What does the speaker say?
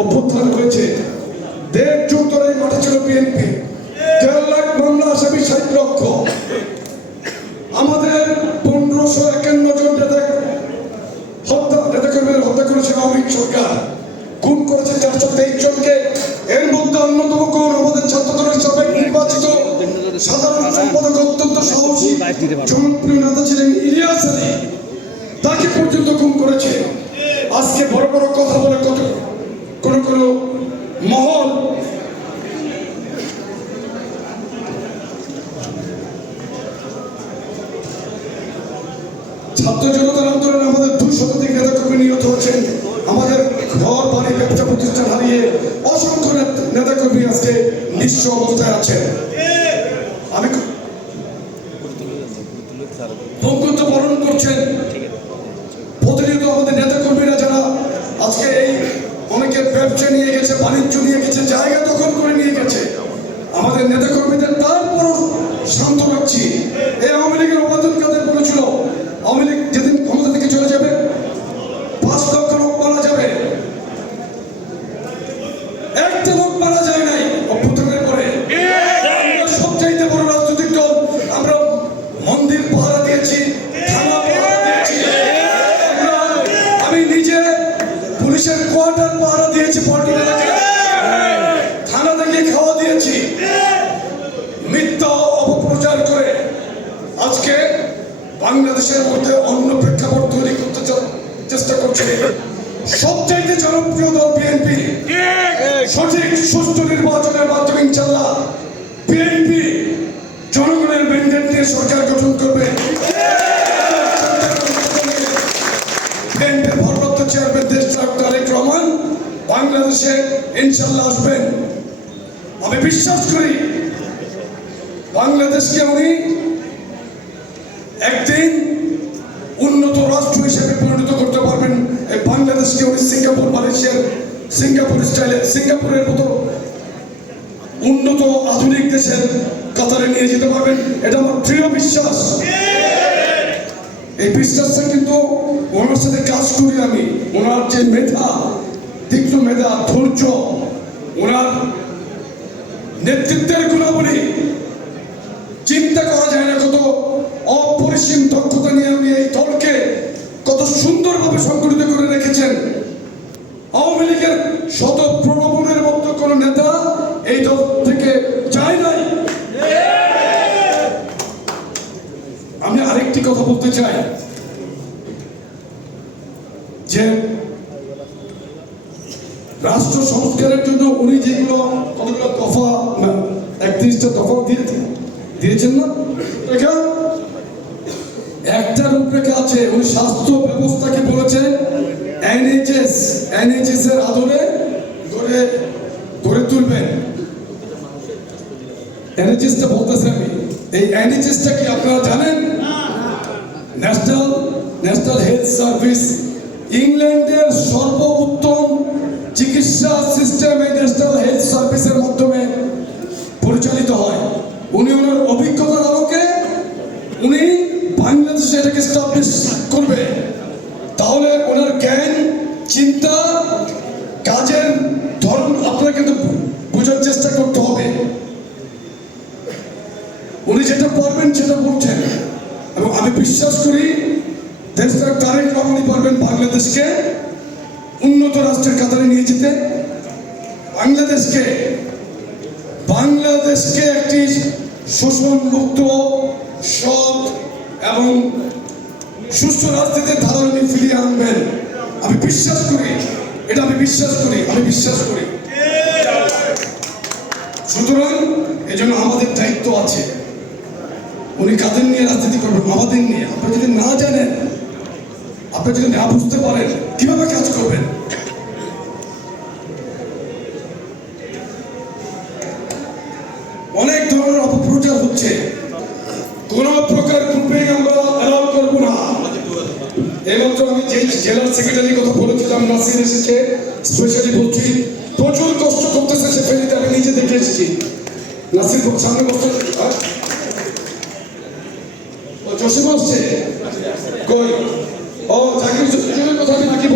অভ্যুত্থান হয়েছে। দেড় যুগ ধরে মাঠে ছিল বিএনপি দেড় লাখ মামলা আসামি, ষাট লক্ষ। আমাদের পনেরোশো একান্ন জন নেতা হত্যা নেতা কর্মীদের হত্যা করেছে আওয়ামী সরকার। খুন করেছে চারশো তেইশ জনকে। এর মধ্যে অন্যতম কোন আমাদের ছাত্রদলের সাবেক নির্বাচিত সাধারণ সম্পাদক অত্যন্ত সাহসী জনপ্রিয় নেতা ছিলেন ইলিয়াস আলী। তাকে পর্যন্ত খুন করেছে আজকে বড় বড় কথা বলে কত কোন কোন মহল ছাত্র জনতার আন্দোলনে আমাদের দুই শতাধিক নেতা কর্মী নিহত হচ্ছেন আমাদের ঘর, বাড়ি, ব্যবসা প্রতিষ্ঠান হারিয়ে অসংখ্য নেতা কর্মী আজকে নিঃস্ব অবস্থায় আছেন। আমি বঙ্গত্ব বরণ করছেন। প্রতিনিয়ত আমাদের নেতা কর্মীরা যারা আজকে এই অনেকে ব্যবসা নিয়ে গেছে, বাণিজ্য নিয়ে গেছে, জায়গা দখল করে নিয়ে গেছে। আমাদের নেতা কর্মীদের আজকে বাংলাদেশের মধ্যে অন্য প্রেক্ষাপট তৈরি করতে চেষ্টা করছে। সবচাইতে জনপ্রিয় দল বিএনপি সঠিক সুস্থ নির্বাচনের মাধ্যমে ইনশাল্লাহ বিএনপি জনগণের ম্যান্ডেট নিয়ে সরকার গঠন করবে। বিএনপির ভারপ্রাপ্ত চেয়ারম্যান দেশ তারেক রহমান বাংলাদেশে ইনশাল্লাহ আসবেন। আমি বিশ্বাস করি বাংলাদেশকে উনি একদিন উন্নত রাষ্ট্র হিসেবে পরিণত করতে পারবেন এই বাংলাদেশকে উনি সিঙ্গাপুর, মালয়েশিয়ার সিঙ্গাপুর স্টাইলে, সিঙ্গাপুরের মতো উন্নত আধুনিক দেশের কাতারে নিয়ে যেতে পারবেন। এটা আমার প্রিয় বিশ্বাস। এই বিশ্বাসটা কিন্তু ওনার সাথে কাজ করি আমি। ওনার যে মেধা, তীক্ষ্ণ মেধা, ধৈর্য, ওনার নেতৃত্বের গুণাবলী চিন্তা করা যায় না কত অপরিসীম দক্ষতা নিয়ে উনি এই দলকে কত সুন্দরভাবে সংগঠিত করে রেখেছেন। আওয়ামী লীগের শত প্রলোভনের মতো কোন নেতা এই দল থেকে যায় নাই। আমি আরেকটি কথা বলতে চাই, যে রাষ্ট্র সংস্কারের জন্য উনি যেগুলো কতগুলো দফা একত্রিশটা দফা দিয়েছেন দিয়েছেন না? একটা রূপরেখা আছে, উনি স্বাস্থ্য ব্যবস্থাকে বলেছেন এনএইচএস এনএইচএস এর আদলে গড়ে গড়ে তুলবেন। এনএইচএসটা বলতেছে আমি। এই এনএইচএসটা কি আপনারা জানেন? ন্যাশনাল ন্যাশনাল হেলথ সার্ভিস ইংল্যান্ডের সর্বোত্তম চিকিৎসা সিস্টেম এই ন্যাশনাল হেলথ সার্ভিসের মাধ্যমে পরিচালিত হয়। উনি ওনার অভিজ্ঞতার আলোকে উনি বাংলাদেশে এটাকে স্টাবলিশ করবে। তাহলে ওনার জ্ঞান, চিন্তা, কাজের ধরন আপনাকে কিন্তু বোঝার চেষ্টা করতে হবে। উনি যেটা পারবেন সেটা বলছেন এবং আমি বিশ্বাস করি দেশটার তারেক রহমানই পারবেন বাংলাদেশকে উন্নত রাষ্ট্রের কাতারে নিয়ে যেতে। বাংলাদেশকে বাংলাদেশকে একটি শোষণ মুক্ত, সৎ এবং সুস্থ রাজনীতির ধারা উনি ফিরিয়ে আনবেন। আমি বিশ্বাস করি, এটা আমি বিশ্বাস করি, আমি বিশ্বাস করি। সুতরাং এজন্য আমাদের দায়িত্ব আছে। উনি কাদের নিয়ে রাজনীতি করবেন? আমাদের নিয়ে। আপনি যদি না জানেন আপনি যদি না বুঝতে পারেন, কীভাবে কাজ করবেন? অনেক ধরনের অপপ্রচার হচ্ছে। এইমাত্র আমি যে জেলার সেক্রেটারির কথা বলেছিলাম, নাসির এসেছে, স্পেশালি বলছি, প্রচুর কষ্ট করতেছে সে ফেরিতে, আমি নিজে দেখে এসেছি। নাসির সামনে বসতে জসিম আসছে? কই? ও জসিমের কথা আমি নাকি